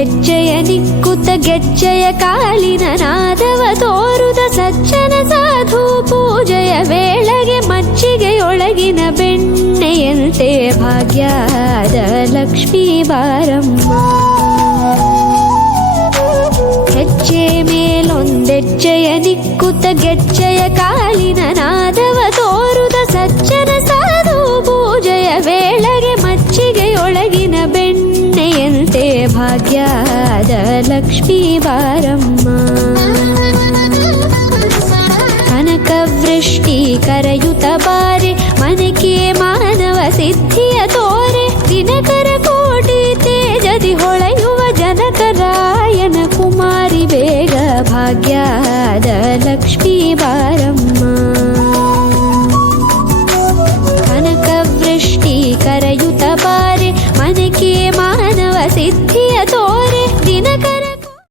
ಹೆಜ್ಜೆಯ ನಿಕ್ಕುತ ಗೆಜ್ಜೆಯ ಕಾಲಿನ ನಾದವ ತೋರುದ ಸಜ್ಜನ ಸಾಧು ಪೂಜೆಯ ವೇಳೆಗೆ ಮಜ್ಜಿಗೆಯೊಳಗಿನ ಬೆಣ್ಣೆಯಂತೆ ಭಾಗ್ಯದ ಲಕ್ಷ್ಮೀ ಬಾರಮ್ಮ. ಹೆಜ್ಜೆ ಮೇಲೊಂದೆಜ್ಜೆಯ ನಿಕ್ಕುತ ಗೆಜ್ಜೆಯ ಕಾಲಿನ ನಾದವ ತೋರುದ ಸಜ್ಜನ ಸಾಧು ಪೂಜೆಯ ವೇಳೆಗೆ ಮಜ್ಜಿಗೆಯೊಳಗಿನ ಬೆಣ್ಣೆಯಂತೆ ಭಾಗ್ಯದ ಲಕ್ಷ್ಮೀ ಬಾರಮ್ಮ. ಕನಕವೃಷ್ಟಿ ಕರೆಯುತ ಬಾರೆ ಮನಕೆ ಮಾನವ ಸಿದ್ಧಿಯ ತೋರೆ ದಿನಕರ ಕೋಟಿ ತೇಜದಿ ಹೊಳೆಯುವ ಜನಕರಾಯನ ಕುಮಾರಿ ಬೇಗ ಭಾಗ್ಯದ ಲಕ್ಷ್ಮೀ ಬಾರಮ್ಮ.